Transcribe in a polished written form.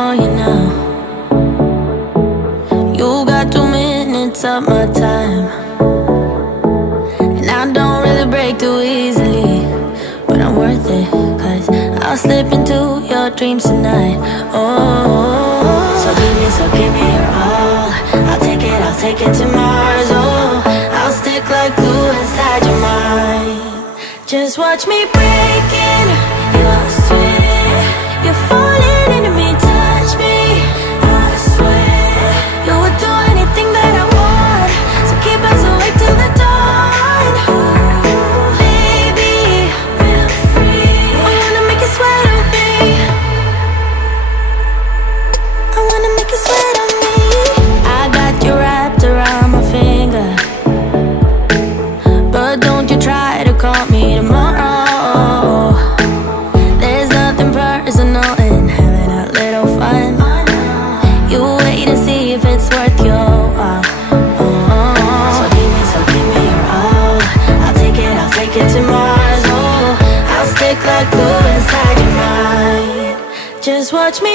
for you now. You got 2 minutes of my time, and I don't really break too easily, but I'm worth it, 'cause I'll slip into your dreams tonight. Oh, so give me your all. I'll take it to Mars. Oh, I'll stick like glue inside your mind. Just watch me breaking your sweat. You're falling into me, touch me, I swear. You would do anything that I want, so keep us awake till the dawn. Baby, feel free. I wanna make you sweat on me. I wanna make you sweat on me. I got you wrapped around my finger, but don't you try to call me tomorrow. There's nothing personal in having a little fun. You wait and see if it's worth your while. So give me your all. I'll take it to Mars. Oh, I'll stick like glue inside your mind. Just watch me